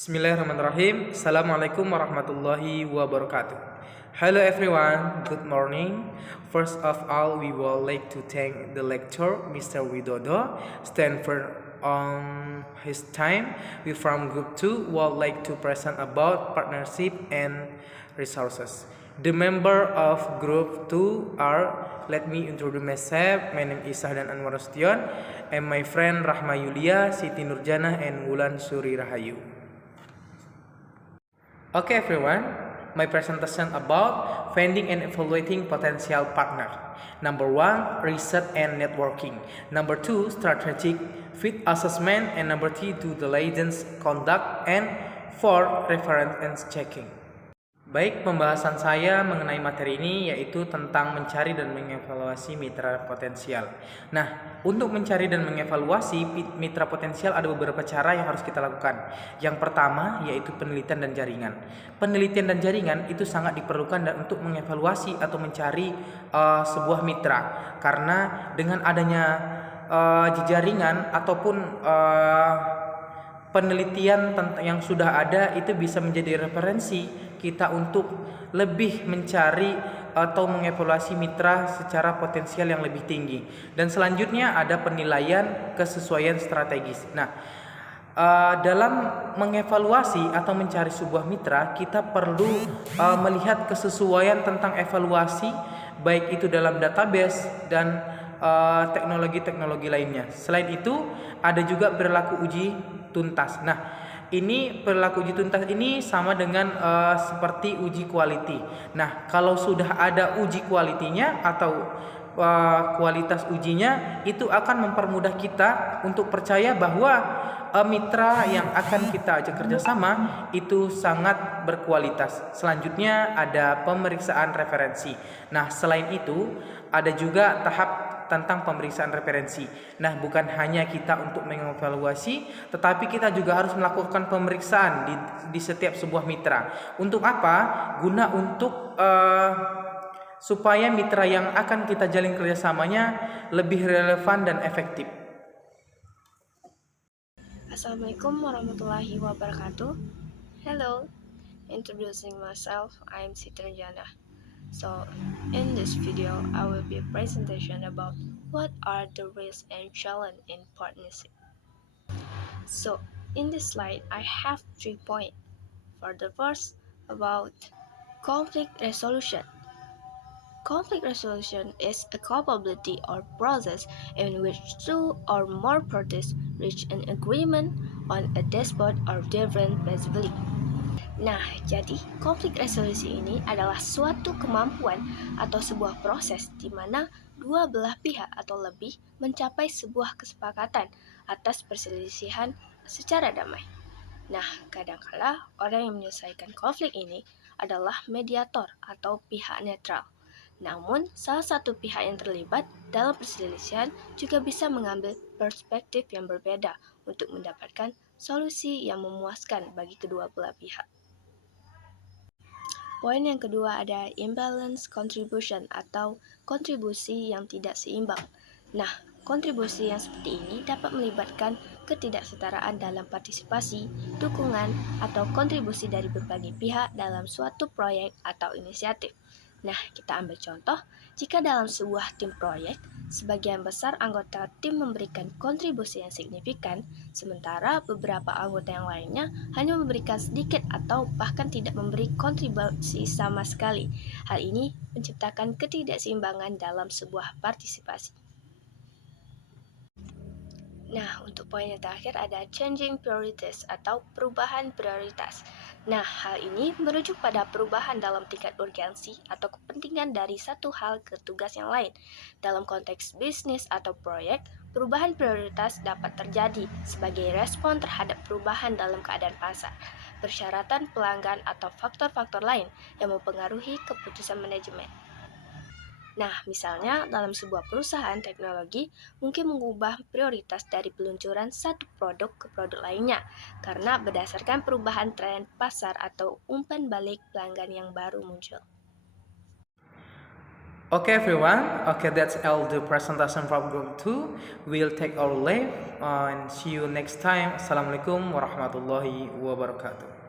Bismillahirrahmanirrahim. Assalamualaikum warahmatullahi wabarakatuh. Hello everyone, good morning. First of all, we would like to thank the lecturer, Mr. Widodo, Stanford on his time. We from Group 2 would like to present about partnership and resources. The member of Group 2 are, let me introduce myself. My name is Sahdan Anwar Rustion, and my friend Rahma Yulia, Siti Nurjana, and Wulan Suri Rahayu. Okay everyone, my presentation about finding and evaluating potential partner. Number 1, research and networking. Number 2, strategic fit assessment. And number 3, due diligence conduct. And 4, reference checking. Baik, pembahasan saya mengenai materi ini yaitu tentang mencari dan mengevaluasi mitra potensial. Nah, untuk mencari dan mengevaluasi mitra potensial ada beberapa cara yang harus kita lakukan. Yang pertama yaitu penelitian dan jaringan. Penelitian dan jaringan itu sangat diperlukan untuk mengevaluasi atau mencari sebuah mitra. Karena dengan adanya jejaringan ataupun penelitian yang sudah ada itu bisa menjadi referensi kita untuk lebih mencari atau mengevaluasi mitra secara potensial yang lebih tinggi. Dan selanjutnya ada penilaian kesesuaian strategis. Nah, dalam mengevaluasi atau mencari sebuah mitra, kita perlu melihat kesesuaian tentang evaluasi, baik itu dalam database dan teknologi-teknologi lainnya. Selain itu, ada juga perilaku uji tuntas. Nah, ini perilaku uji tuntas ini sama dengan seperti uji quality. Nah, kalau sudah ada uji quality-nya atau kualitas ujinya, itu akan mempermudah kita untuk percaya bahwa mitra yang akan kita ajak kerjasama itu sangat berkualitas. Selanjutnya ada pemeriksaan referensi. Nah, selain itu ada juga tahap tentang pemeriksaan referensi. Nah, bukan hanya kita untuk mengevaluasi, tetapi kita juga harus melakukan pemeriksaan di setiap sebuah mitra. Untuk apa? Guna untuk supaya mitra yang akan kita jalin kerjasamanya lebih relevan dan efektif. Assalamualaikum warahmatullahi wabarakatuh. Hello, introducing myself, I'm Siti Nurjana. So, in this video, I will be a presentation about what are the risks and challenges in partnership. So, in this slide, I have 3 points. For the first, about conflict resolution. Conflict resolution is a capability or process in which two or more parties reach an agreement on a dispute or different possibility. Nah, jadi konflik resolusi ini adalah suatu kemampuan atau sebuah proses di mana dua belah pihak atau lebih mencapai sebuah kesepakatan atas perselisihan secara damai. Nah, kadangkala orang yang menyelesaikan konflik ini adalah mediator atau pihak netral. Namun, salah satu pihak yang terlibat dalam perselisihan juga bisa mengambil perspektif yang berbeda untuk mendapatkan solusi yang memuaskan bagi kedua belah pihak. Poin yang kedua ada imbalance contribution atau kontribusi yang tidak seimbang. Nah, kontribusi yang seperti ini dapat melibatkan ketidaksetaraan dalam partisipasi, dukungan, atau kontribusi dari berbagai pihak dalam suatu proyek atau inisiatif. Nah, kita ambil contoh, jika dalam sebuah tim proyek, sebagian besar anggota tim memberikan kontribusi yang signifikan, sementara beberapa anggota yang lainnya hanya memberikan sedikit atau bahkan tidak memberi kontribusi sama sekali. Hal ini menciptakan ketidakseimbangan dalam sebuah partisipasi. Nah, untuk poin yang terakhir ada changing priorities atau perubahan prioritas. Nah, hal ini merujuk pada perubahan dalam tingkat urgensi atau kepentingan dari satu hal ke tugas yang lain. Dalam konteks bisnis atau proyek, perubahan prioritas dapat terjadi sebagai respon terhadap perubahan dalam keadaan pasar, persyaratan pelanggan atau faktor-faktor lain yang mempengaruhi keputusan manajemen. Nah, misalnya dalam sebuah perusahaan teknologi mungkin mengubah prioritas dari peluncuran satu produk ke produk lainnya karena berdasarkan perubahan tren pasar atau umpan balik pelanggan yang baru muncul. Okay, everyone. Okay, that's all the presentation from group 2. We'll take our leave and see you next time. Assalamualaikum warahmatullahi wabarakatuh.